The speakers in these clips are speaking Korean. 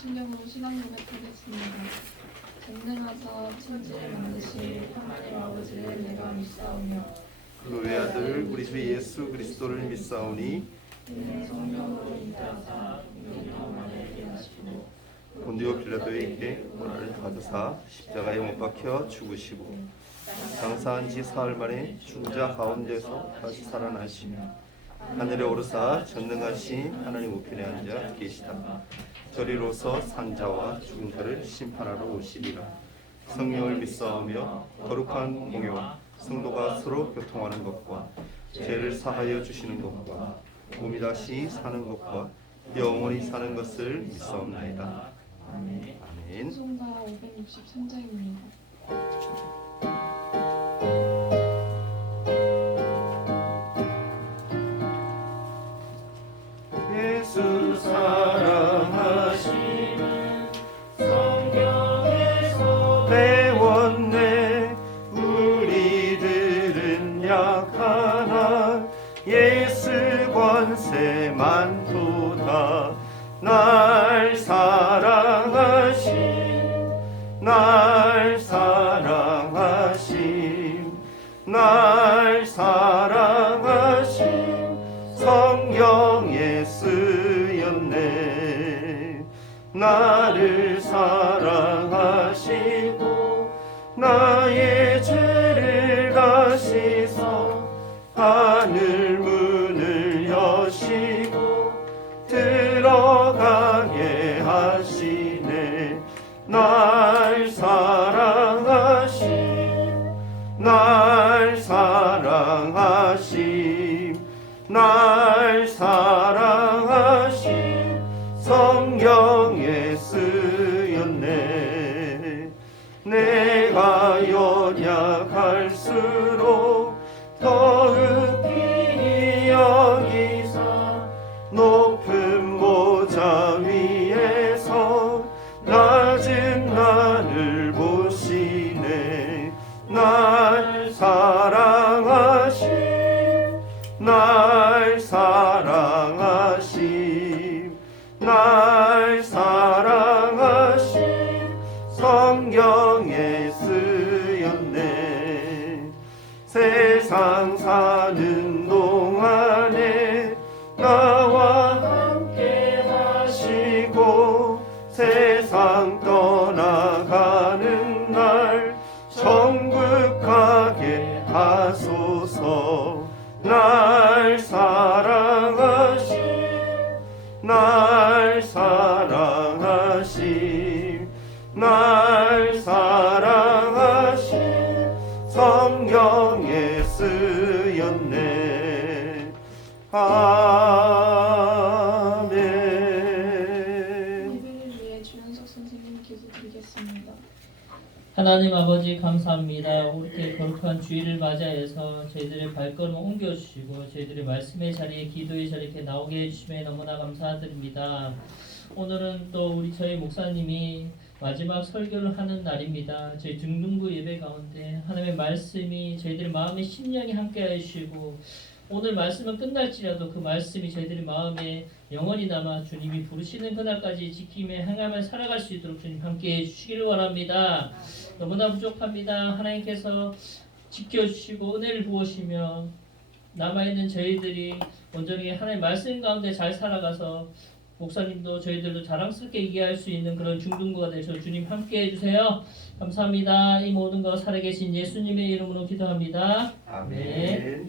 신령으로 신앙 고백하겠습니다. 전능하사 천지를 만드신 하나님 아버지를 내가 믿사오며 그 외아들 우리 주 예수 그리스도를 믿사오니 이는 성령으로 인도하사 육신의 만에 일하시고 본디오 빌라도에게 고난을 받으사 십자가에 못 박혀 죽으시고 장사한 지 사흘 만에 죽은 자 가운데서 다시 살아나시며 하늘에 오르사 전능하신 하나님 우편에 앉아 계시다. 저리로서 산자와 죽은 자를 심판하러 오시리라. 성령을 믿사오며 거룩한 공회와 성도가 서로 교통하는 것과 죄를 사하여 주시는 것과 몸이 다시 사는 것과 영원히 사는 것을 믿사옵나이다. 아멘. 송가 563장입니다. 예수 사랑하시는 성경에서 배웠네. 우리들은 약하나 예수 권세 많도다. 날 사랑하신 날 사랑하신 날 사랑하신 성경에 쓰였네. 나를 사랑하시고 나의 죄를 가시사 하늘 문을 여시고 들어가게 하시네. 날 사랑하심 날 사랑하심 날 사랑하심 성경에 쓰였네. 내가 연약할수록 더욱이 여기사 높은 보좌 위에서 낮은 나를 보시네. 날 사랑하심 날 사랑하심 날 사랑하심 성경에 쓰였네. 세상 사는 동안에 나와 함께 하시고 세상 떠나가는 날 천국 가게 하소서. 날 사랑하심 날 사랑하심 날 사랑하심 성경에 쓰였네. 아멘. 예배를 위해 주현석 선생님 기도드리겠습니다. 하나님 아버지 감사합니다. 이렇게 거룩한 주일을 맞이해서 저희들의 발걸음을 옮겨주시고 저희들의 말씀의 자리에 기도의 자리에 이렇게 나오게 해주심에 너무나 감사드립니다. 오늘은 또 저희 목사님이 마지막 설교를 하는 날입니다. 저희 중등부 예배 가운데 하나님의 말씀이 저희들의 마음에 심령이 함께 해주시고 오늘 말씀은 끝날지라도 그 말씀이 저희들의 마음에 영원히 남아 주님이 부르시는 그날까지 지키며 행하며 살아갈 수 있도록 주님 함께 해주시기를 원합니다. 너무나 부족합니다. 하나님께서 지켜주시고 은혜를 부으시며 남아있는 저희들이 온전히 하나님의 말씀 가운데 잘 살아가서 목사님도 저희들도 자랑스럽게 얘기할 수 있는 그런 중등부가 되셔서 주님 함께 해주세요. 감사합니다. 이 모든 것 살아계신 예수님의 이름으로 기도합니다. 아멘. 네.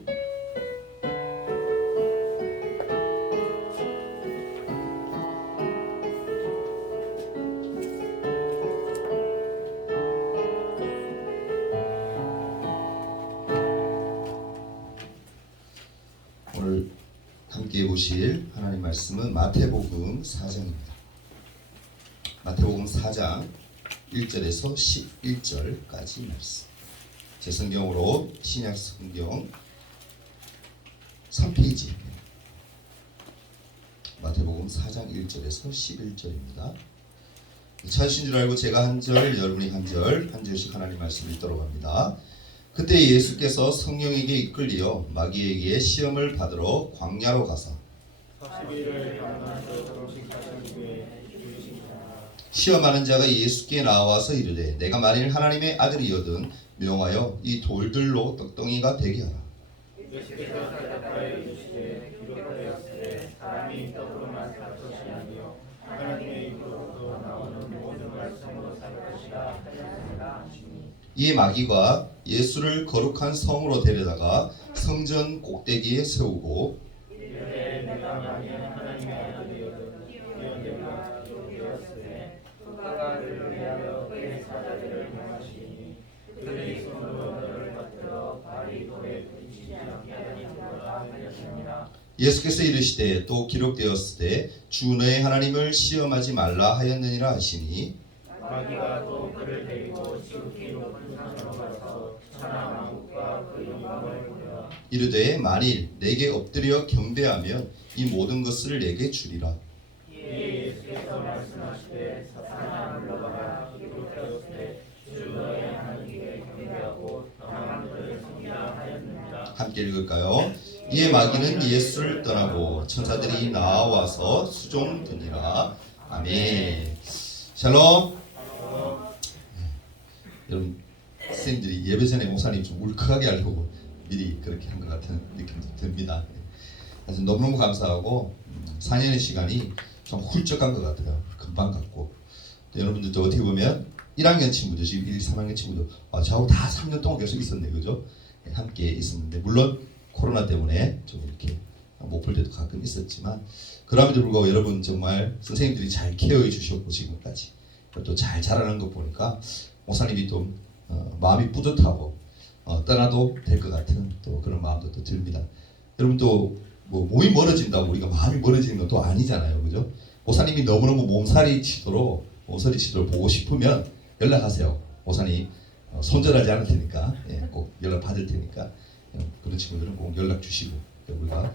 오늘 함께 보실 하나님 말씀은 마태복음 4장입니다. 마태복음 4장 1절에서 11절까지 말씀. 제 성경으로 신약 성경 3페이지 마태복음 4장 1절에서 11절입니다. 찾으신 줄 알고 제가 한 절, 여러분이 한 절, 한 절씩 하나님 말씀을 읽도록 합니다. 그때 예수께서 성령에게 이끌리어 마귀에게 시험을 받으러 광야로 가사 40일을 밤낮으로 금식하신 후에 죽으시니라. 시험하는 자가 예수께 나와서 이르되 내가 만일 하나님의 아들이거든 명하여 이 돌들로 떡덩이가 되게 하라. 예수께서 대답하여 이르시되 기록되었으되 사람이 떡으로만 살 것이 아니요 하나님의 입으로부터 나오는 모든 말씀으로 살 것이라 하였습니다. 이 마귀가 예수를 거룩한 성으로 데려다가 성전 꼭대기에 세우고 이르되 내가 만일 하나님의 아들이거든 기록되었으되 기록되었으되 그가 그를 위하여 그의 사자들을 명하시니 그들의 손으로 너를 받들어 발이 돌에 부딪히지 않게 하리라 하였습니다. 예수께서 이르시되 또 기록되었으되 주 너의 하나님을 시험하지 말라 하였느니라 하시니 마귀가 또 그를 데리고 지극히 높은 산으로 가서 천하 만국과 그 영광을 보여 이르되 만일 내게 엎드려 경배하면 이 모든 것을 내게 주리라. 이에 예수께서 말씀하시되 사탄아 물러가라 기록되었으되 주 너의 하나님께 경배하고 너만 그를 섬기라 하였느니라. 함께 읽을까요? 이에 마귀는 예수를 떠나고 천사들이 나와서 수종드니라. 아멘. 샬롬. 여러분 선생님들이 예배 전에 목사님 좀 울컥하게 하려고 미리 그렇게 한 것 같은 느낌도 듭니다. 그래서 너무너무 감사하고 4년의 시간이 좀 훌쩍 간 것 같아요. 금방 갔고 여러분들도 어떻게 보면 1학년 친구들 지금 1, 3학년 친구들 저하고 다 3년 동안 계속 있었네, 그죠? 함께 있었는데 물론 코로나 때문에 좀 이렇게 못 볼 때도 가끔 있었지만 그럼에도 불구하고 여러분 정말 선생님들이 잘 케어해 주셨고 지금까지 또 잘 자라는 거 보니까 목사님이 좀 마음이 뿌듯하고 떠나도 될 것 같은 또 그런 마음도 또 듭니다. 여러분 또 뭐 몸이 멀어진다고 우리가 마음이 멀어지는 건 또 아니잖아요, 그죠? 목사님이 너무너무 몸살이 치도록 보고 싶으면 연락하세요. 목사님 손절하지 않을 테니까 꼭 연락 받을 테니까 그런 친구들은 꼭 연락 주시고 우리가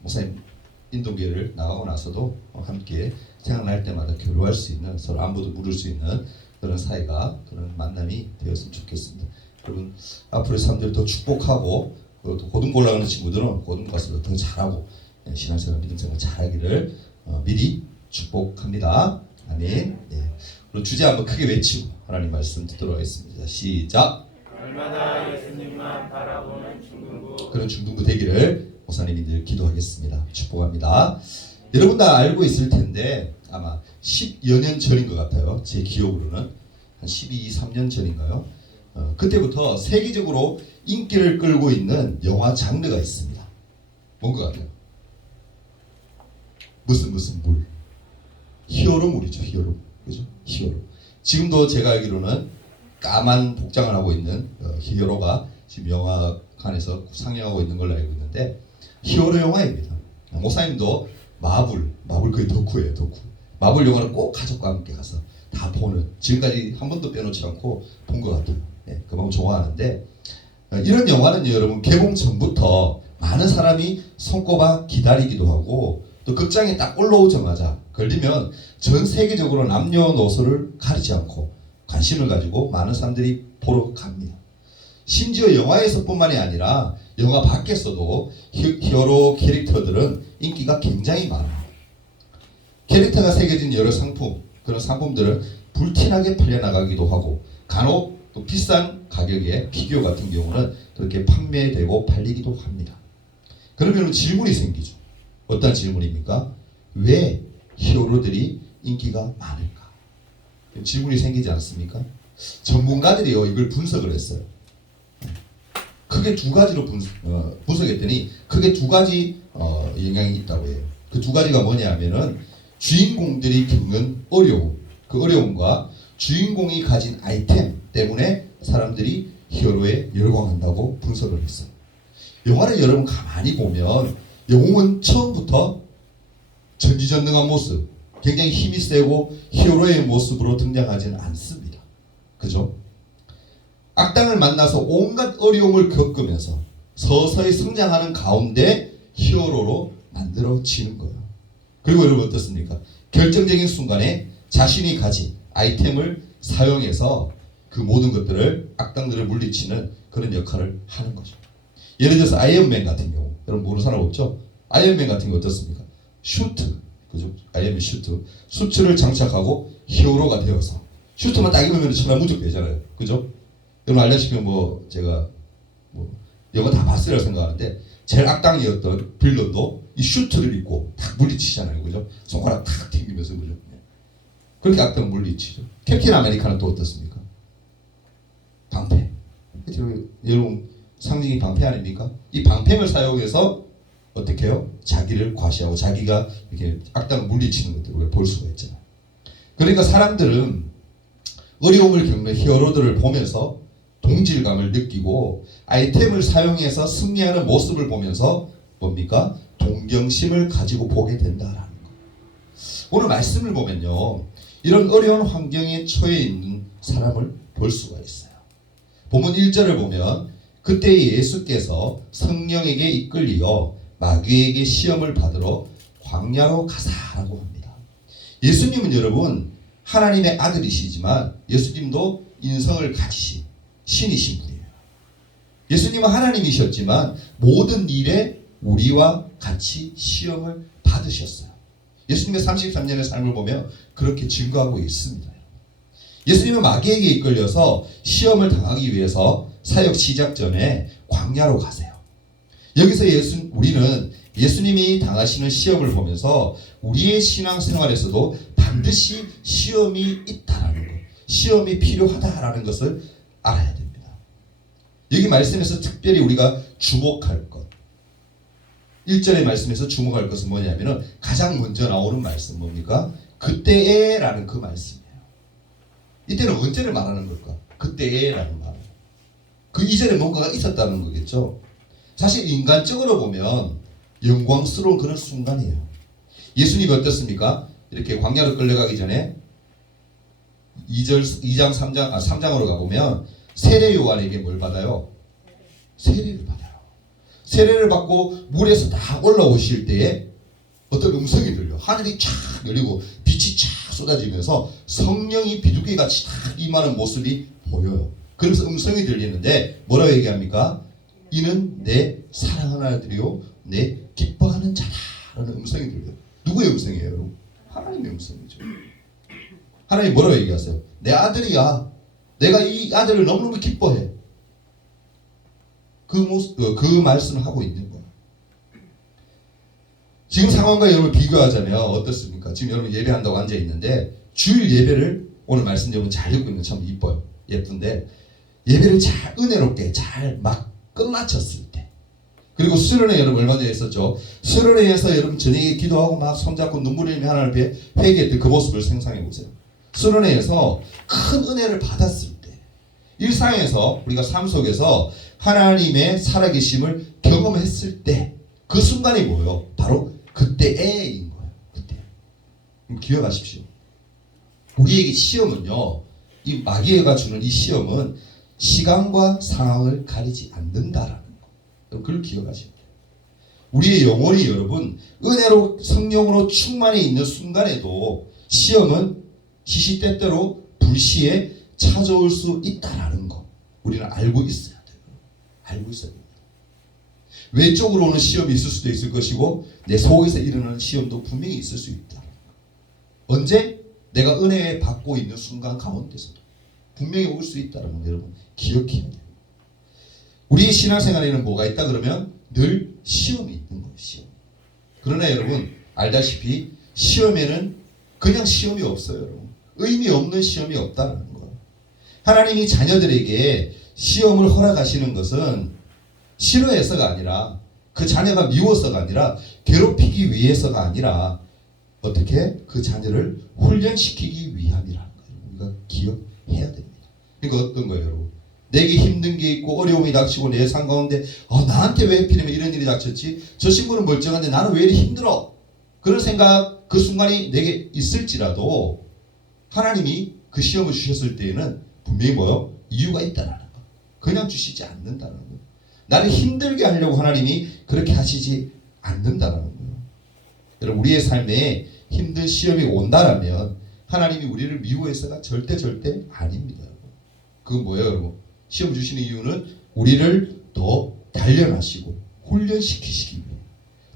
목사님 인도교회를 나가고 나서도 함께 생각날 때마다 교류할 수 있는 서로 안부도 물을 수 있는 그런 사이가 그런 만남이 되었으면 좋겠습니다. 여러분 앞으로의 삶들을 더 축복하고 또 고등 올라가는 친구들은 고등 가서 더 잘하고 신앙생활 믿음생활 잘하기를 미리 축복합니다. 아멘. 그리고 주제 한번 크게 외치고 하나님 말씀 듣도록 하겠습니다. 시작. 얼마나 예수님만 바라보는 중등부 그런 중등부 되기를 목사님이 늘 기도하겠습니다. 축복합니다. 여러분 다 알고 있을 텐데 아마 10여 년 전인 것 같아요. 제 기억으로는 한 12, 3년 전인가요? 그때부터 세계적으로 인기를 끌고 있는 영화 장르가 있습니다. 뭔 것 같아요? 무슨 물? 히어로물이죠. 히어로. 그죠? 히어로. 지금도 제가 알기로는 까만 복장을 하고 있는 히어로가 지금 영화관에서 상영하고 있는 걸로 알고 있는데 히어로 영화입니다. 목사님도 마블 거의 덕후예요. 덕후. 마블 영화를 꼭 가족과 함께 가서 다 보는 지금까지 한 번도 빼놓지 않고 본 것 같아요. 그만큼 좋아하는데 이런 영화는 여러분 개봉 전부터 많은 사람이 손꼽아 기다리기도 하고 또 극장에 딱 올라오자마자 걸리면 전 세계적으로 남녀노소를 가리지 않고 관심을 가지고 많은 사람들이 보러 갑니다. 심지어 영화에서뿐만이 아니라 영화 밖에서도 히어로 캐릭터들은 인기가 굉장히 많아요. 캐릭터가 새겨진 여러 상품, 그런 상품들은 불티나게 팔려나가기도 하고 간혹 또 비싼 가격의 피규어 같은 경우는 그렇게 판매되고 팔리기도 합니다. 그러면 질문이 생기죠. 어떤 질문입니까? 왜 히어로들이 인기가 많을까? 질문이 생기지 않습니까? 전문가들이요 이걸 분석을 했어요. 크게 두 가지로 분석했더니 크게 두 가지 영향이 있다고 해요. 그 두 가지가 뭐냐 하면은 주인공들이 겪는 어려움, 그 어려움과 주인공이 가진 아이템 때문에 사람들이 히어로에 열광한다고 분석을 했어요. 영화를 여러분 가만히 보면 영웅은 처음부터 전지전능한 모습, 굉장히 힘이 세고 히어로의 모습으로 등장하지는 않습니다. 그죠? 악당을 만나서 온갖 어려움을 겪으면서 서서히 성장하는 가운데 히어로로 만들어지는 거예요. 그리고 여러분 어떻습니까? 결정적인 순간에 자신이 가진 아이템을 사용해서 그 모든 것들을 악당들을 물리치는 그런 역할을 하는 거죠. 예를 들어서 아이언맨 같은 경우 여러분 모르는 사람 없죠? 아이언맨 같은 거 어떻습니까? 슈트, 그죠? IM 슈트. 수트를 장착하고 히어로가 되어서 슈트만 딱 입으면 천하무적 되잖아요. 그죠? 여러분 알다시피 뭐 제가 뭐 영화 다 봤으리라고 생각하는데 제일 악당이었던 빌런도 이 슈트를 입고 탁 물리치잖아요. 그죠? 손가락 탁 튕기면서 그죠? 그렇게 악당 물리치죠. 캡틴 아메리카는 또 어떻습니까? 방패. 여러분 상징이 방패 아닙니까? 이 방패를 사용해서 어떻게 해요? 자기를 과시하고 자기가 이렇게 악당을 물리치는 것들을 우리가 볼 수가 있잖아요. 그러니까 사람들은 어려움을 겪는 히어로들을 보면서 동질감을 느끼고 아이템을 사용해서 승리하는 모습을 보면서 뭡니까? 동경심을 가지고 보게 된다라는 거. 오늘 말씀을 보면요. 이런 어려운 환경에 처해 있는 사람을 볼 수가 있어요. 본문 1절을 보면 그때 예수께서 성령에게 이끌리어 마귀에게 시험을 받으러 광야로 가사라고 합니다. 예수님은 여러분 하나님의 아들이시지만 예수님도 인성을 가지신 신이신 분이에요. 예수님은 하나님이셨지만 모든 일에 우리와 같이 시험을 받으셨어요. 예수님의 33년의 삶을 보면 그렇게 증거하고 있습니다. 예수님은 마귀에게 이끌려서 시험을 당하기 위해서 사역 시작 전에 광야로 가세요. 여기서 우리는 예수님이 당하시는 시험을 보면서 우리의 신앙생활에서도 반드시 시험이 있다라는 것, 시험이 필요하다라는 것을 알아야 됩니다. 여기 말씀에서 특별히 우리가 주목할 것, 1절의 말씀에서 주목할 것은 뭐냐면은 가장 먼저 나오는 말씀 뭡니까? 그때에라는 그 말씀이에요. 이때는 언제를 말하는 걸까? 그때에라는 말. 그 이전에 뭔가가 있었다는 거겠죠. 사실 인간적으로 보면 영광스러운 그런 순간이에요. 예수님이 어떻습니까? 이렇게 광야로 끌려가기 전에 2장 3장으로 가보면 세례 요한에게 뭘 받아요? 세례를 받아요. 세례를 받고 물에서 딱 올라오실 때에 어떤 음성이 들려. 하늘이 쫙 열리고 빛이 쫙 쏟아지면서 성령이 비둘기같이 딱 임하는 모습이 보여요. 그래서 음성이 들리는데 뭐라고 얘기합니까? 이는 내 사랑하는 아들이요 내 기뻐하는 자라는 음성이 들려요. 누구의 음성이에요, 여러분? 하나님의 음성이죠. 하나님 뭐라고 얘기하세요? 내 아들이야. 내가 이 아들을 너무너무 기뻐해. 그 말씀을 하고 있는 거예요. 지금 상황과 여러분 비교하자면 어떻습니까? 지금 여러분 예배한다고 앉아 있는데 주일 예배를 오늘 말씀 여러분 잘 읽고 있는 참 이뻐요. 예쁜데 예배를 잘 은혜롭게 잘 막 끝마쳤을 때 그리고 수련회 여러분 얼마 전에 했었죠. 수련회에서 여러분 저녁에 기도하고 막 손잡고 눈물 흘리며 하나님 앞에 회개했던 그 모습을 생각해 보세요. 수련회에서 큰 은혜를 받았을 때 일상에서 우리가 삶 속에서 하나님의 살아계심을 경험했을 때 그 순간이 뭐예요? 바로 그때에인 거예요. 그때. 기억하십시오. 우리에게 시험은요. 이 마귀가 주는 이 시험은 시간과 상황을 가리지 않는다라는 거. 그걸 기억하셔야 돼요. 우리의 영혼이 여러분 은혜로 성령으로 충만해 있는 순간에도 시험은 시시때때로 불시에 찾아올 수 있다라는 거. 우리는 알고 있어야 돼요. 알고 있어야 됩니다. 외적으로 오는 시험이 있을 수도 있을 것이고 내 속에서 일어나는 시험도 분명히 있을 수 있다. 언제? 내가 은혜 받고 있는 순간 가운데서도 분명히 올 수 있다는 걸 여러분 기억해야 돼요. 우리의 신앙생활에는 뭐가 있다 그러면 늘 시험이 있는 거예요. 시험. 그러나 여러분 알다시피 시험에는 그냥 시험이 없어요. 여러분. 의미 없는 시험이 없다는 거예요. 하나님이 자녀들에게 시험을 허락하시는 것은 싫어해서가 아니라 그 자녀가 미워서가 아니라 괴롭히기 위해서가 아니라 어떻게 그 자녀를 훈련시키기 위함이라는 거예요. 우리가 기억해야 됩니다. 그러니까 어떤 거예요, 여러분? 내게 힘든 게 있고 어려움이 닥치고 내 삶 가운데 나한테 왜 하필이면 이런 일이 닥쳤지? 저 친구는 멀쩡한데 나는 왜 이렇게 힘들어? 그런 생각 그 순간이 내게 있을지라도 하나님이 그 시험을 주셨을 때에는 분명히 뭐요? 이유가 있다는 거. 그냥 주시지 않는다는 거. 나를 힘들게 하려고 하나님이 그렇게 하시지 않는다는 거예요. 여러분 우리의 삶에 힘든 시험이 온다라면 하나님이 우리를 미워해서가 절대 아닙니다. 그건 뭐예요, 여러분? 시험 주시는 이유는 우리를 더 단련하시고 훈련시키시기 위해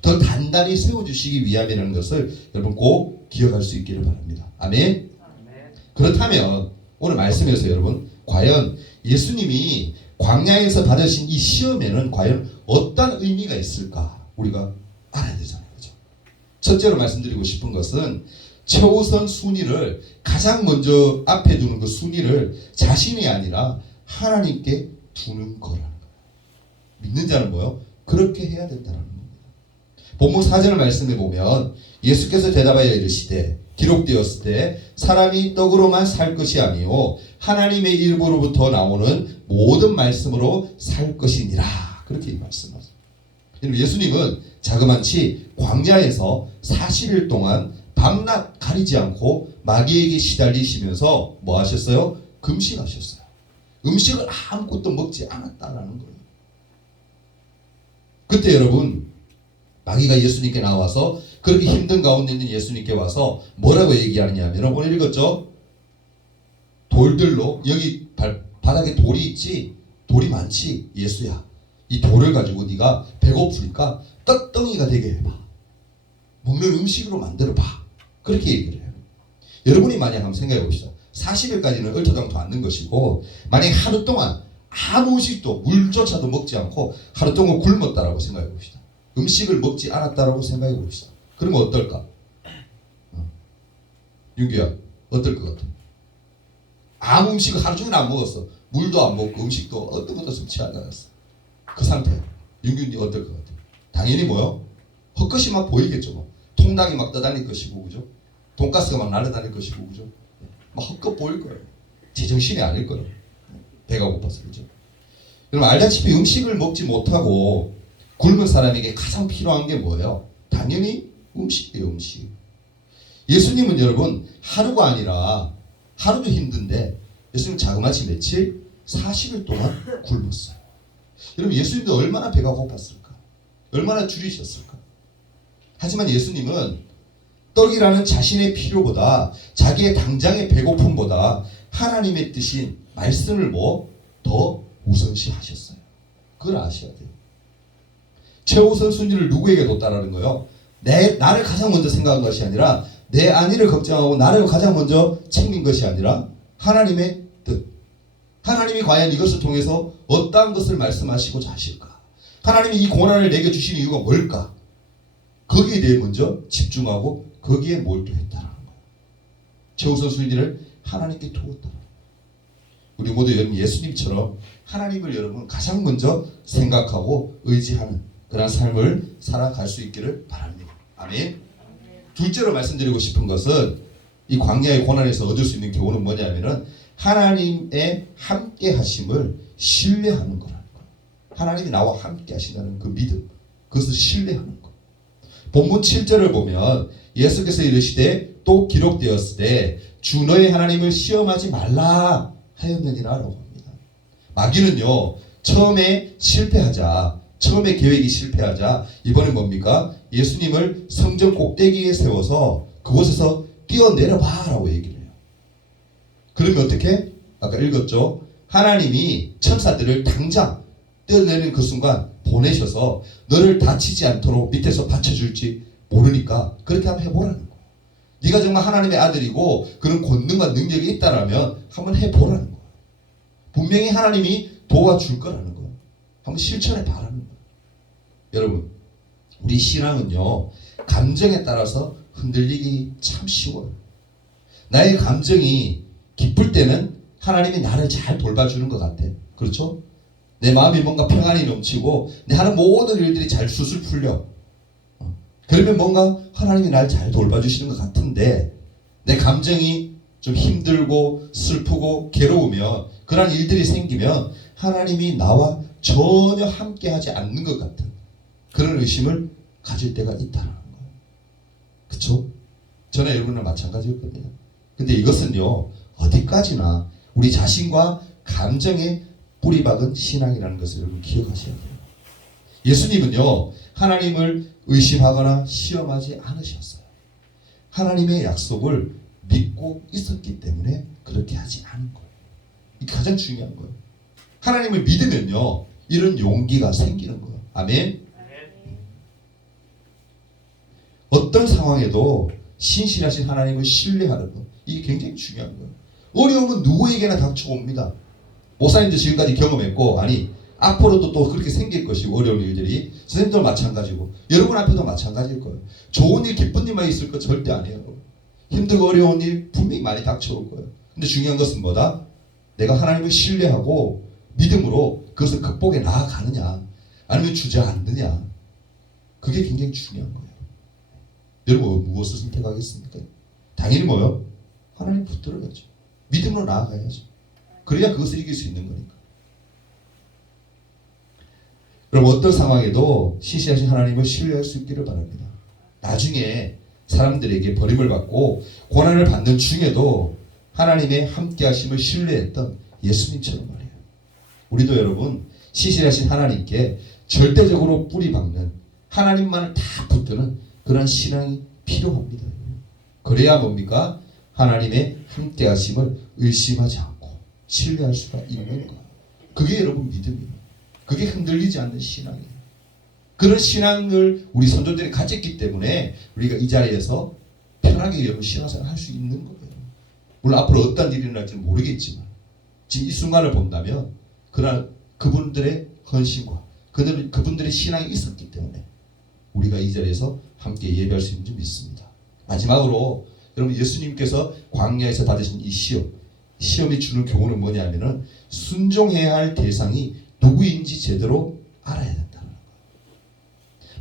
더 단단히 세워주시기 위함이라는 것을 여러분 꼭 기억할 수 있기를 바랍니다. 아멘. 그렇다면 오늘 말씀에서 여러분 과연 예수님이 광야에서 받으신 이 시험에는 과연 어떤 의미가 있을까 우리가 알아야 되잖아요. 그죠? 첫째로 말씀드리고 싶은 것은 최우선 순위를 가장 먼저 앞에 두는 그 순위를 자신이 아니라 하나님께 두는 거라는 거예요. 믿는 자는 뭐요? 그렇게 해야 된다는 겁니다. 본문 4절 말씀에 보면 예수께서 대답하여 이르시되 기록되었을 때 사람이 떡으로만 살 것이 아니요 하나님의 입으로부터 나오는 모든 말씀으로 살 것이니라. 그렇게 말씀하세요. 예수님은 자그마치 광야에서 40일 동안 밤낮 가리지 않고 마귀에게 시달리시면서 뭐 하셨어요? 금식하셨어요. 음식을 아무것도 먹지 않았다라는 거예요. 그때 여러분 마귀가 예수님께 나와서 그렇게 힘든 가운데 있는 예수님께 와서 뭐라고 얘기하느냐면 오늘 읽었죠? 돌들로 여기 바닥에 돌이 있지? 돌이 많지? 예수야. 이 돌을 가지고 네가 배고프니까 떡덩이가 되게 해봐. 먹는 음식으로 만들어봐. 그렇게 얘기를 해요. 여러분이 만약 한번 생각해 봅시다. 40일까지는 얼토당토 않는 것이고 만약 하루 동안 아무 음식도 물조차도 먹지 않고 하루 동안 굶었다라고 생각해 봅시다. 음식을 먹지 않았다라고 생각해 봅시다. 그러면 어떨까? 윤기야 어떨 것 같아? 아무 음식을 하루 종일 안 먹었어. 물도 안 먹고 음식도 어떤 것도 섭취하지 않았어. 그 상태. 윤기 어떨 것 같아? 당연히 뭐요? 헛것이 막 보이겠죠. 뭐. 통닭이 막 떠다닐 것이고 그죠? 돈가스가 막 날아다닐 것이고 그죠? 막 헛것 보일 거예요. 제정신이 아닐 거예요. 배가 고파서 그죠? 여러분 알다시피 음식을 먹지 못하고 굶은 사람에게 가장 필요한 게 뭐예요? 당연히 음식이에요. 음식. 예수님은 여러분 하루가 아니라 하루도 힘든데 예수님 자그마치 며칠? 40일 동안 굶었어요. 여러분 예수님도 얼마나 배가 고팠을까? 얼마나 줄이셨을까? 하지만 예수님은 떡이라는 자신의 필요보다 자기의 당장의 배고픔보다 하나님의 뜻인 말씀을 더 우선시하셨어요. 그걸 아셔야 돼요. 최우선 순위를 누구에게 뒀다라는 거예요? 나를 가장 먼저 생각한 것이 아니라 내 안위를 걱정하고 나를 가장 먼저 챙긴 것이 아니라 하나님의 뜻. 하나님이 과연 이것을 통해서 어떠한 것을 말씀하시고자 하실까? 하나님이 이 고난을 내게 주신 이유가 뭘까? 거기에 대해 먼저 집중하고 거기에 몰두했다라는 거예요. 최우선 순위를 하나님께 두었다. 우리 모두 여러분 예수님처럼 하나님을 여러분 가장 먼저 생각하고 의지하는 그런 삶을 살아갈 수 있기를 바랍니다. 아멘. 둘째로 말씀드리고 싶은 것은 이 광야의 고난에서 얻을 수 있는 교훈은 뭐냐면은 하나님의 함께 하심을 신뢰하는 거라는 거예요. 하나님이 나와 함께 하신다는 그 믿음, 그것을 신뢰하는 거. 본문 7절을 보면 예수께서 이르시되 또 기록되었을 때 주 너의 하나님을 시험하지 말라 하였느니라라고 합니다. 마귀는요 처음에 계획이 실패하자 이번에 뭡니까? 예수님을 성전 꼭대기에 세워서 그곳에서 뛰어내려봐 라고 얘기를 해요. 그러면 어떻게? 아까 읽었죠? 하나님이 천사들을 당장 뛰어내리는 그 순간 보내셔서 너를 다치지 않도록 밑에서 받쳐줄지 모르니까 그렇게 한번 해보라는 거예요. 네가 정말 하나님의 아들이고 그런 권능과 능력이 있다라면 한번 해보라는 거예요. 분명히 하나님이 도와줄 거라는 거예요. 한번 실천해 봐라는 거예요. 여러분 우리 신앙은요 감정에 따라서 흔들리기 참 쉬워요. 나의 감정이 기쁠 때는 하나님이 나를 잘 돌봐주는 것 같아. 그렇죠? 내 마음이 뭔가 평안이 넘치고 내 하는 모든 일들이 잘 수술 풀려. 그러면 뭔가 하나님이 날 잘 돌봐주시는 것 같은데 내 감정이 좀 힘들고 슬프고 괴로우면 그런 일들이 생기면 하나님이 나와 전혀 함께하지 않는 것 같은 그런 의심을 가질 때가 있다는 거예요. 그렇죠? 저나 여러분은 마찬가지일 겁니다. 근데 이것은요 어디까지나 우리 자신과 감정에 뿌리 박은 신앙이라는 것을 여러분 기억하셔야 돼요. 예수님은요 하나님을 의심하거나 시험하지 않으셨어요. 하나님의 약속을 믿고 있었기 때문에 그렇게 하지 않은 거예요. 이게 가장 중요한 거예요. 하나님을 믿으면요 이런 용기가 생기는 거예요. 아멘. 어떤 상황에도 신실하신 하나님을 신뢰하는 것, 이게 굉장히 중요한 거예요. 어려움은 누구에게나 닥쳐옵니다. 목사님도 지금까지 경험했고, 아니 앞으로도 또 그렇게 생길 것이고, 어려운 일들이 선생님도 마찬가지고 여러분 앞에도 마찬가지일 거예요. 좋은 일 기쁜 일만 있을 거 절대 아니에요. 힘들고 어려운 일 분명히 많이 닥쳐올 거예요. 근데 중요한 것은 뭐다? 내가 하나님을 신뢰하고 믿음으로 그것을 극복해 나아가느냐, 아니면 주저앉느냐, 그게 굉장히 중요한 거예요. 여러분 무엇을 선택하겠습니까? 당연히 뭐요? 하나님 붙들어야죠. 믿음으로 나아가야죠. 그래야 그것을 이길 수 있는 거니까. 그럼 어떤 상황에도 신실하신 하나님을 신뢰할 수 있기를 바랍니다. 나중에 사람들에게 버림을 받고 고난을 받는 중에도 하나님의 함께하심을 신뢰했던 예수님처럼 말이에요. 우리도 여러분 신실하신 하나님께 절대적으로 뿌리 박는, 하나님만을 다 붙드는 그런 신앙이 필요합니다. 그래야 뭡니까? 하나님의 함께하심을 의심하지 않고 신뢰할 수가 있는 거예요. 그게 여러분 믿음이에요. 그게 흔들리지 않는 신앙이에요. 그런 신앙을 우리 선조들이 가졌기 때문에 우리가 이 자리에서 편하게 여러분 신앙생활 할 수 있는 거예요. 물론 앞으로 어떤 일이 일어날지는 모르겠지만 지금 이 순간을 본다면 그러나 그분들의 헌신과 그분들의 신앙이 있었기 때문에 우리가 이 자리에서 함께 예배할 수 있는 줄 믿습니다. 마지막으로 여러분 거예수님께서 광야에서 받으신 이 시험이 주는 교훈은 뭐냐면은 순종해야 할 대상이 누구인지 제대로 알아야 된다는 거예요.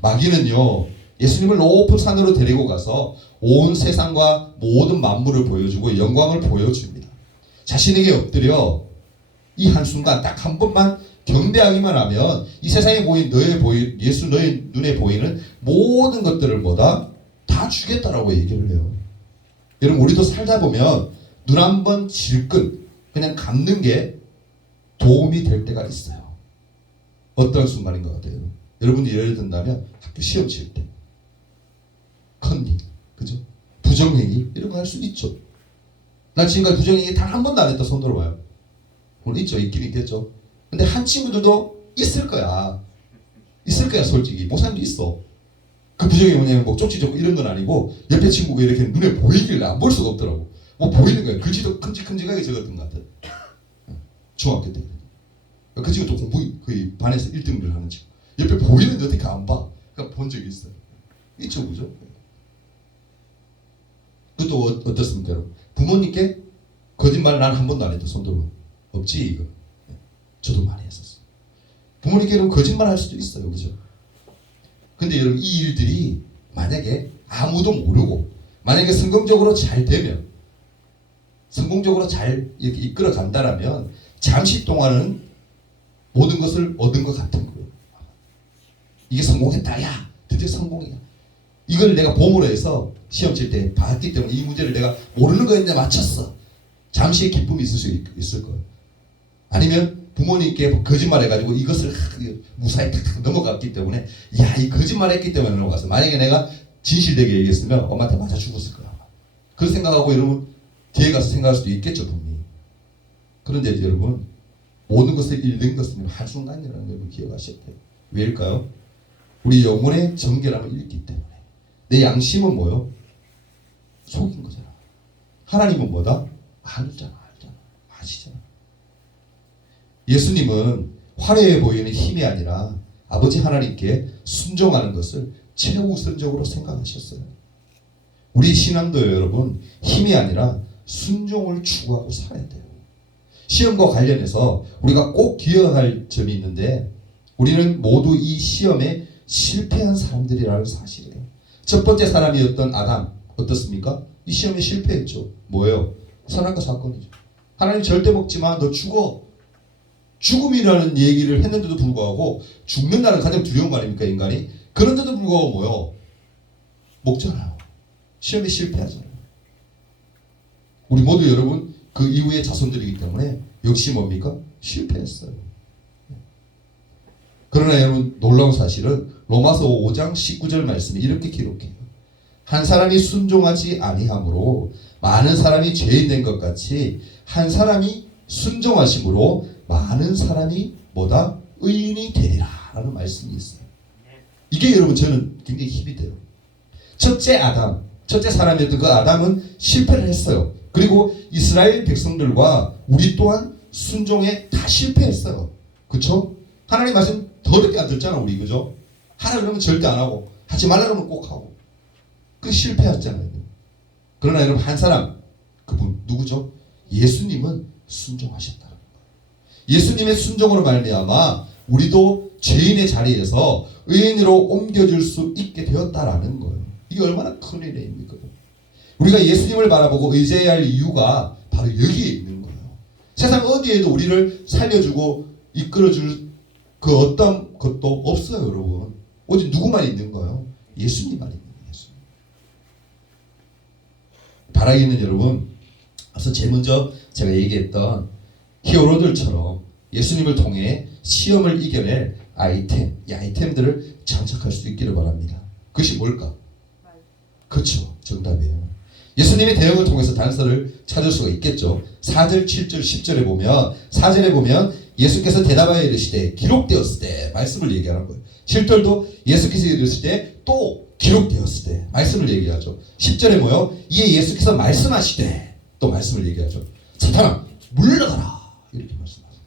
마귀는요, 예수님을 높은 산으로 데리고 가서 온 세상과 모든 만물을 보여주고 영광을 보여줍니다. 자신에게 엎드려 이 한순간 딱 한 번만 경배하기만 하면 이 세상에 보인 예수 너의 눈에 보이는 모든 것들을 뭐다? 다 주겠다라고 얘기를 해요. 여러분 우리도 살다 보면 눈 한 번 질끈 그냥 감는 게 도움이 될 때가 있어요. 어떤 순간인 것 같아요? 여러분이 예를 든다면 학교 시험 칠 때 컨닝, 그죠? 부정행위 이런 거 할 수 있죠. 나 지금까지 부정행위 단 한 번도 안 했다 손 들어봐요. 물론 있죠. 있긴 있겠죠. 근데 한 친구들도 있을 거야. 있을 거야 솔직히. 목사님도 있어. 그 부정행위 뭐냐면 뭐 쪽지적고 이런 건 아니고 옆에 친구가 이렇게 눈에 보이길래 안 볼 수가 없더라고. 뭐 보이는 거야. 글씨도 큼직큼직하게 적었던 것 같아. 중학교 때. 그 친구 또 공부 거의 반에서 1등을 하는 친구. 옆에 보이는데 어떻게 안 봐? 그러니까 본 적이 있어요. 있죠, 그죠? 그것도 어떻습니까, 여러분? 부모님께 거짓말 난 한 번도 안 했다. 손들어. 없지, 이거. 저도 많이 했었어요. 부모님께는 거짓말 할 수도 있어요, 그죠? 근데 여러분, 이 일들이 만약에 아무도 모르고, 만약에 성공적으로 잘 되면, 성공적으로 잘 이렇게 이끌어 간다라면, 잠시 동안은 모든 것을 얻은 것 같은 거예요. 이게 성공했다. 야, 드디어 성공이야. 이걸 내가 봄으로 해서 시험 칠 때 봤기 때문에 이 문제를 내가 모르는 거였는데 맞췄어. 잠시의 기쁨이 있을 수 있을 거예요. 아니면 부모님께 거짓말 해가지고 이것을 무사히 탁탁 넘어갔기 때문에 야, 이 거짓말 했기 때문에 넘어갔어. 만약에 내가 진실되게 얘기했으면 엄마한테 맞아 죽었을 거야. 그런 생각하고 여러분 뒤에 가서 생각할 수도 있겠죠, 분명히. 그런데 여러분 모든 것을 잃는 것은 한순간이라는 걸 기억하셔야 돼요. 왜일까요? 우리 영혼의 정결함을 잃기 때문에. 내 양심은 뭐요? 속인 거잖아. 하나님은 뭐다? 알잖아. 아시잖아. 예수님은 화려해 보이는 힘이 아니라 아버지 하나님께 순종하는 것을 최우선적으로 생각하셨어요. 우리 신앙도요, 여러분, 힘이 아니라 순종을 추구하고 살아야 돼요. 시험과 관련해서 우리가 꼭 기억할 점이 있는데 우리는 모두 이 시험에 실패한 사람들이라는 사실이에요. 첫 번째 사람이었던 아담 어떻습니까? 이 시험에 실패했죠. 뭐예요? 선악과 사건이죠. 하나님 절대 먹지 마. 너 죽어. 죽음이라는 얘기를 했는데도 불구하고 죽는다는 가장 두려운 거 아닙니까, 인간이? 그런데도 불구하고 뭐요? 먹잖아요. 시험에 실패하잖아요. 우리 모두 여러분 그 이후의 자손들이기 때문에 역시 뭡니까? 실패했어요. 그러나 여러분 놀라운 사실은 로마서 5장 19절 말씀이 이렇게 기록해요. 한 사람이 순종하지 아니함으로 많은 사람이 죄인 된 것 같이 한 사람이 순종하심으로 많은 사람이 뭐다? 의인이 되리라 라는 말씀이 있어요. 이게 여러분 저는 굉장히 힘이 돼요. 첫째 아담, 첫째 사람이었던 그 아담은 실패를 했어요. 그리고 이스라엘 백성들과 우리 또한 순종에 다 실패했어요. 그쵸? 하나님 말씀 더럽게 안 듣잖아 우리. 그죠? 하라 그러면 절대 안 하고 하지 말라 그러면 꼭 하고. 그 실패했잖아요. 그러나 여러분 한 사람, 그분 누구죠? 예수님은 순종하셨다. 예수님의 순종으로 말미암아 우리도 죄인의 자리에서 의인으로 옮겨줄 수 있게 되었다라는 거예요. 이게 얼마나 큰 은혜입니까? 우리가 예수님을 바라보고 의지해야 할 이유가 바로 여기에 있는 거예요. 세상 어디에도 우리를 살려주고 이끌어줄 그 어떤 것도 없어요, 여러분. 오직 누구만 있는 거예요? 예수님만 있는 거예요. 예수님. 바라기는 여러분, 앞서 제일 먼저 제가 얘기했던 히어로들처럼 예수님을 통해 시험을 이겨낼 아이템, 이 아이템들을 장착할 수 있기를 바랍니다. 그것이 뭘까? 그렇죠. 정답이에요. 예수님의 대응을 통해서 단서를 찾을 수가 있겠죠. 4절, 7절, 10절에 보면 4절에 보면 예수께서 대답하여 이르시되 기록되었을 때 말씀을 얘기하는 거예요. 7절도 예수께서 이르실 때 또 기록되었을 때 말씀을 얘기하죠. 10절에 뭐요? 이에 예수께서 말씀하시되 또 말씀을 얘기하죠. 사탄아 물러가라 이렇게 말씀하세요.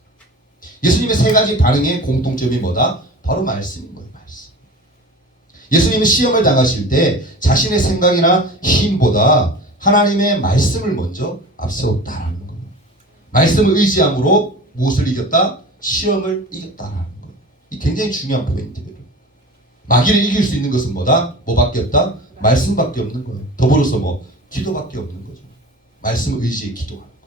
예수님의 세 가지 반응의 공통점이 뭐다? 바로 말씀인 거예요. 말씀. 예수님은 시험을 당하실 때 자신의 생각이나 힘보다 하나님의 말씀을 먼저 앞세웠다라는 거예요. 말씀을 의지함으로 무엇을 이겼다? 시험을 이겼다라는 거예요. 이 굉장히 중요한 포인트예요. 마귀를 이길 수 있는 것은 뭐다? 뭐밖에 없다? 말씀밖에 없는 거예요. 더불어서 뭐 기도밖에 없는 거죠. 말씀을 의지해 기도하는 거예요.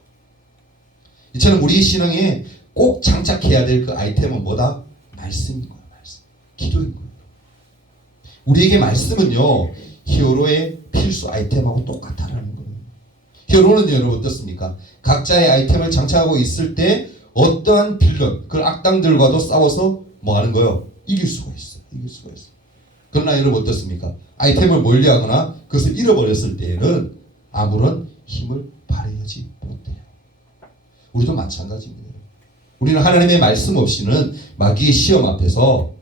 이처럼 우리 신앙에 꼭 장착해야 될 그 아이템은 뭐다? 말씀인 거예요. 말씀. 기도인 거예요. 우리에게 말씀은요, 히어로의 필수 아이템하고 똑같다라는 거예요. 히어로는 여러분 어떻습니까? 각자의 아이템을 장착하고 있을 때 어떠한 빌런, 그 악당들과도 싸워서 뭐 하는 거예요? 이길 수가 있어요. 이길 수가 있어요. 그러나 여러분 어떻습니까? 아이템을 멀리하거나 그것을 잃어버렸을 때에는 아무런 힘을 발휘하지 못해요. 우리도 마찬가지입니다. 우리는 하나님의 말씀 없이는 마귀의 시험 앞에서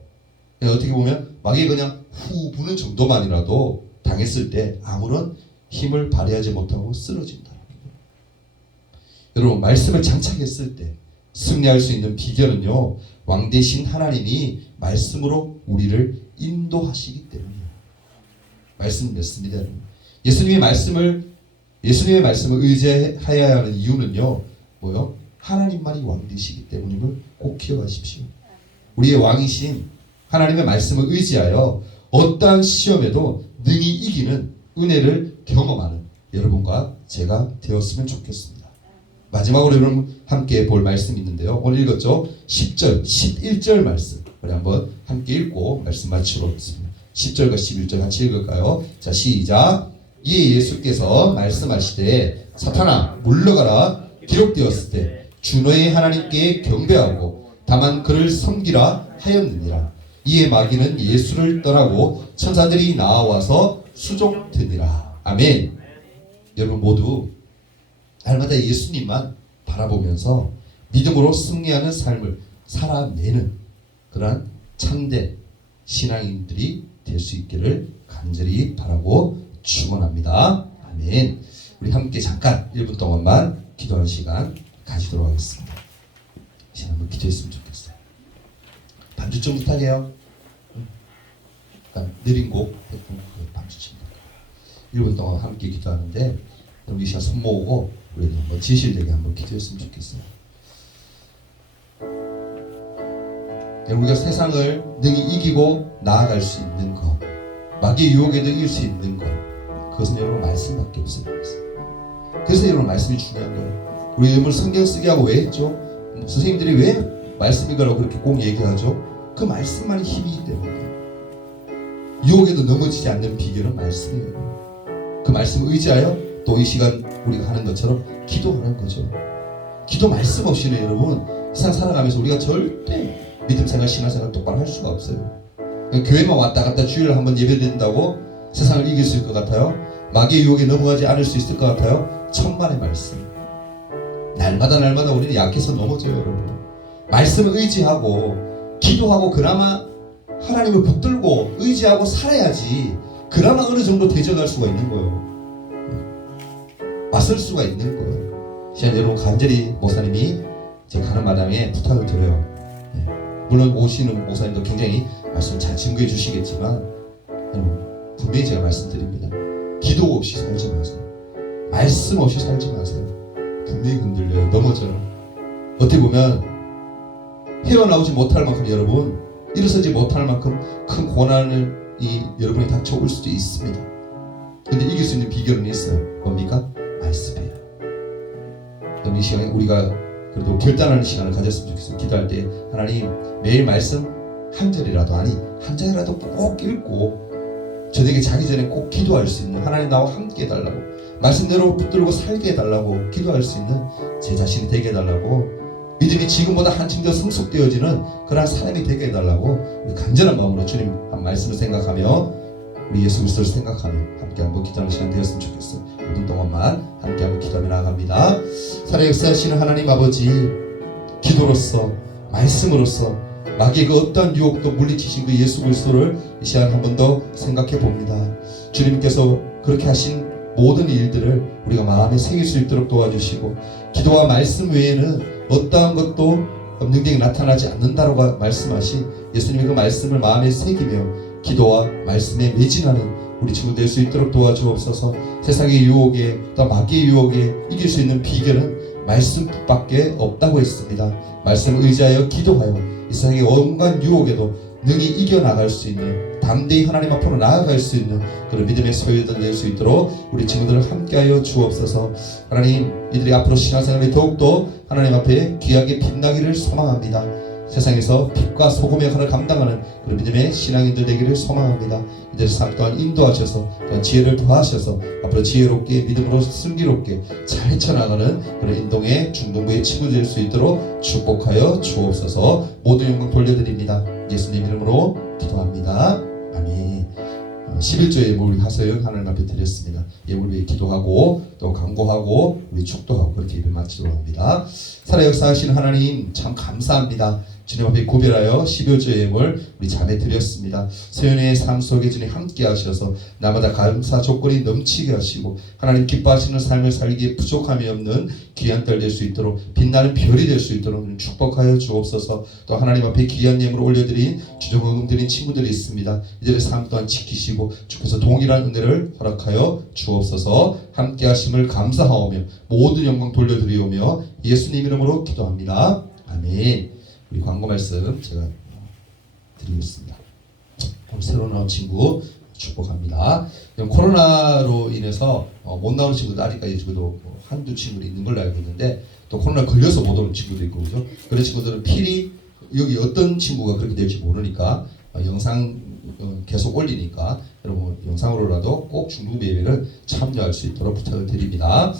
어떻게 보면 마귀가 그냥 후 부는 정도만이라도 당했을 때 아무런 힘을 발휘하지 못하고 쓰러진다. 여러분 말씀을 장착했을 때 승리할 수 있는 비결은요, 왕 대신 하나님이 말씀으로 우리를 인도하시기 때문이에요. 말씀 맺습니다. 예수님의 말씀을 의지하여야 하는 이유는요, 뭐요? 하나님만이 왕 되시기 때문임을 꼭 기억하십시오. 우리의 왕이신 하나님의 말씀을 의지하여 어떠한 시험에도 능히 이기는 은혜를 경험하는 여러분과 제가 되었으면 좋겠습니다. 마지막으로 여러분 함께 볼 말씀이 있는데요. 오늘 읽었죠? 10절, 11절 말씀. 우리 한번 함께 읽고 말씀 마치도록 하겠습니다. 10절과 11절 같이 읽을까요? 자, 시작. 이에 예수께서 말씀하시되 사탄아 물러가라. 기록되었을 때 주 너의 하나님께 경배하고 다만 그를 섬기라 하였느니라. 이에 마귀는 예수를 떠나고 천사들이 나와서 수종드니라. 아멘. 여러분 모두 날마다 예수님만 바라보면서 믿음으로 승리하는 삶을 살아내는 그러한 참된 신앙인들이 될 수 있기를 간절히 바라고 축원합니다. 아멘. 우리 함께 잠깐 1분 동안만 기도하는 시간 가지도록 하겠습니다. 이제 한번 기도했으면 좋겠어요. 반주 좀 부탁해요. 느린 곡 반주 좀 1분 동안 함께 기도하는데 우리 시간 손 모으고 우리 한번 진실되게 한번 기도했으면 좋겠어요. 우리가 세상을 능히 이기고 나아갈 수 있는 것, 마귀의 유혹에도 이길 수 있는 것, 그것은 여러분 말씀밖에 없어요. 그래서 여러분 말씀이 중요한 거예요. 우리 여러분 성경 쓰게 하고 왜 했죠? 선생님들이 왜 말씀이라고 그렇게 꼭 얘기하죠? 그 말씀만이 힘이기 때문에. 유혹에도 넘어지지 않는 비결은 말씀이에요. 그 말씀을 의지하여 또 이 시간 우리가 하는 것처럼 기도하는 거죠. 기도 말씀 없이는 여러분 세상 살아가면서 우리가 절대 믿음 생활, 신앙 생활 똑바로 할 수가 없어요. 교회만 왔다 갔다 주일을 한번 예배드린다고 세상을 이길 수 있을 것 같아요? 마귀의 유혹에 넘어가지 않을 수 있을 것 같아요? 천만의 말씀. 날마다 우리는 약해서 넘어져요, 여러분. 말씀을 의지하고 기도하고 그나마 하나님을 붙들고 의지하고 살아야지 그나마 어느 정도 대적할 수가 있는 거예요. 맞설 수가 있는 거예요. 시간 여러분 간절히 목사님이 제 가는 마당에 부탁을 드려요. 물론 오시는 목사님도 굉장히 말씀 잘 증거해 주시겠지만 여러분 분명히 제가 말씀드립니다. 기도 없이 살지 마세요. 말씀 없이 살지 마세요. 분명히 흔들려요. 넘어져요. 어떻게 보면 헤어나오지 못할 만큼 여러분 일어서지 못할 만큼 큰 고난을 여러분이 닥쳐올 수도 있습니다. 근데 이길 수 있는 비결은 있어요. 뭡니까? 말씀이에요. 그럼 이 시간에 우리가 그래도 결단하는 시간을 가졌으면 좋겠어요. 기도할 때 하나님 매일 말씀 한 절이라도 아니 한 장이라도 꼭 읽고 저녁에 자기 전에 꼭 기도할 수 있는 하나님 나와 함께 해달라고 말씀대로 붙들고 살게 해달라고 기도할 수 있는 제 자신이 되게 해달라고 믿음이 지금보다 한층 더 성숙되어지는 그런 사람이 되게 해달라고 우리 간절한 마음으로 주님 한 말씀을 생각하며 우리 예수 그리스도를 생각하며 함께 한번 기도하는 시간 되었으면 좋겠어요. 1분 동안만 함께 한번 기도하며 나아갑니다. 살아 역사하시는 하나님 아버지 기도로서 말씀으로서 마귀의 그 어떠한 유혹도 물리치신 그 예수 그리스도를 이 시간 한 번 더 생각해 봅니다. 주님께서 그렇게 하신 모든 일들을 우리가 마음에 새길 수 있도록 도와주시고 기도와 말씀 외에는 어떠한 것도 능력이 나타나지 않는다라고 말씀하신 예수님의 그 말씀을 마음에 새기며 기도와 말씀에 매진하는 우리 친구 될 수 있도록 도와주옵소서. 세상의 유혹에 또 마귀의 유혹에 이길 수 있는 비결은 말씀밖에 없다고 했습니다. 말씀을 의지하여 기도하여 이 세상의 온갖 유혹에도 능히 이겨나갈 수 있는 담대히 하나님 앞으로 나아갈 수 있는 그런 믿음의 소유들 될 수 있도록 우리 친구들을 함께하여 주옵소서. 하나님 이들이 앞으로 신앙생활에 더욱더 하나님 앞에 귀하게 빛나기를 소망합니다. 세상에서 빛과 소금의 역할을 감당하는 그런 믿음의 신앙인들 되기를 소망합니다. 이들의 삶 또한 인도하셔서 또한 지혜를 더하셔서 앞으로 지혜롭게 믿음으로 슬기롭게 잘 헤쳐나가는 그런 인동의 중동부의 친구 될 수 있도록 축복하여 주옵소서. 모든 영광 돌려드립니다. 예수님 이름으로 기도합니다. 아멘. 11조 예물 우리 하소연 하나님 앞에 드렸습니다. 예물 위해 기도하고 또 간구하고 우리 축도하고 그렇게 예배 마치도록 합니다. 살아 역사하시는 하나님 참 감사합니다. 주님 앞에 구별하여 12조 예물 우리 자매 드렸습니다. 소연의 삶 속에 주님 함께 하셔서 나마다 감사 조건이 넘치게 하시고 하나님 기뻐하시는 삶을 살기에 부족함이 없는 귀한 딸 될 수 있도록 빛나는 별이 될 수 있도록 축복하여 주옵소서. 또 하나님 앞에 귀한 예물을 올려드린 주정금 드린 친구들이 있습니다. 이들의 삶 또한 지키시고 주께서 동일한 은혜를 허락하여 주옵소서. 함께 하심을 감사하오며 모든 영광 돌려드리오며 예수님 이름으로 기도합니다. 아멘. 우리 광고 말씀 제가 드리겠습니다. 오늘 새로 나온 친구 축복합니다. 코로나로 인해서 못 나오는 친구도 아직까지 지금도 한두 친구도 있는 걸로 알고 있는데 또 코로나 걸려서 못 오는 친구도 있고 그죠? 그런 친구들은 필히 여기 어떤 친구가 그렇게 될지 모르니까 영상 계속 올리니까 여러분 영상으로라도 꼭 중등부 예배를 참여할 수 있도록 부탁을 드립니다.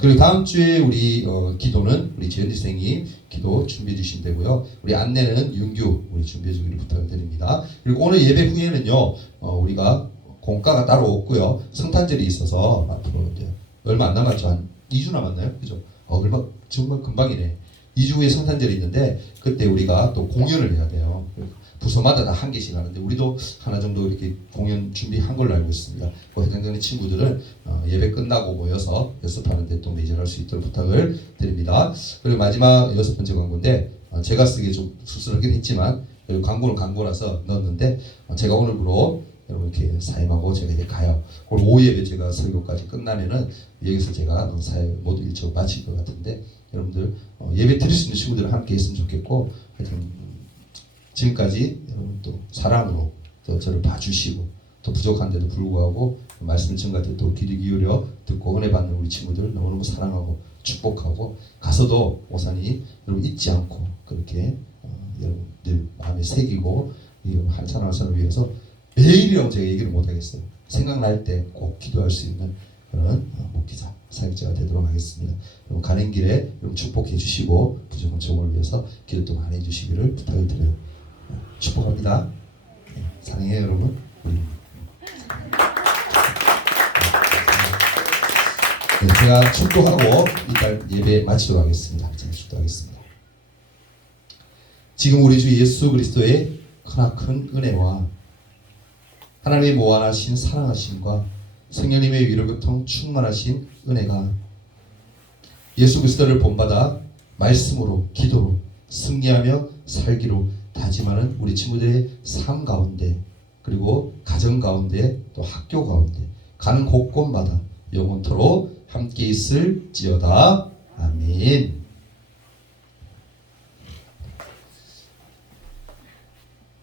그리고 다음 주에 우리 기도는 우리 재현지 선생님 기도 준비해 주시면 되고요. 우리 안내는 윤규 우리 준비해 주기를 부탁을 드립니다. 그리고 오늘 예배 후에는요 우리가 공과가 따로 없고요. 성탄절이 있어서 앞으로 이제 얼마 안 남았죠. 한 2주 남았나요? 그죠? 얼마 정말 금방이네. 2주 후에 성탄절이 있는데 그때 우리가 또 공연을 해야 돼요. 부서마다 다 한 개씩 하는데 우리도 하나 정도 이렇게 공연 준비한 걸로 알고 있습니다. 그 해당되는 친구들은 예배 끝나고 모여서 연습하는데 또 매진할 수 있도록 부탁을 드립니다. 그리고 마지막 6번째 광고인데 제가 쓰기 좀 쑥스럽긴 했지만 광고는 광고라서 넣었는데 제가 오늘부로 여러분 이렇게 사임하고 제가 이제 가요. 오늘 오후 예배 제가 설교까지 끝나면은 여기서 제가 사임 모두 일정 마칠 것 같은데 여러분들 예배 드릴 수 있는 친구들은 함께 했으면 좋겠고 하여튼 지금까지 여러분 또 사랑으로 또 저를 봐주시고 또 부족한데도 불구하고 말씀을 전가될 또 귀 기울여 듣고 은혜 받는 우리 친구들 너무너무 사랑하고 축복하고 가서도 오산이 여러분 잊지 않고 그렇게 여러분 늘 마음에 새기고 한 사람 한 사람을 위해서 매일이라고 제가 얘기를 못하겠어요. 생각날 때 꼭 기도할 수 있는 그런 목기자 사역자가 되도록 하겠습니다. 여러분 가는 길에 여러분 축복해 주시고 부족한 점을 위해서 기도 또 많이 해주시기를 부탁을 드려요. 축복합니다. 네, 사랑해요 여러분. 네, 제가 축도하고 이달 예배 마치도록 하겠습니다. 제가 축도하겠습니다. 지금 우리 주 예수 그리스도의 크나큰 은혜와 하나님의 무한하신 사랑하심과 성령님의 위로교통 충만하신 은혜가 예수 그리스도를 본받아 말씀으로 기도로 승리하며 살기로 다짐하는 우리 친구들의 삶 가운데 그리고 가정 가운데 또 학교 가운데 가는 곳곳마다 영원토록 함께 있을지어다. 아멘.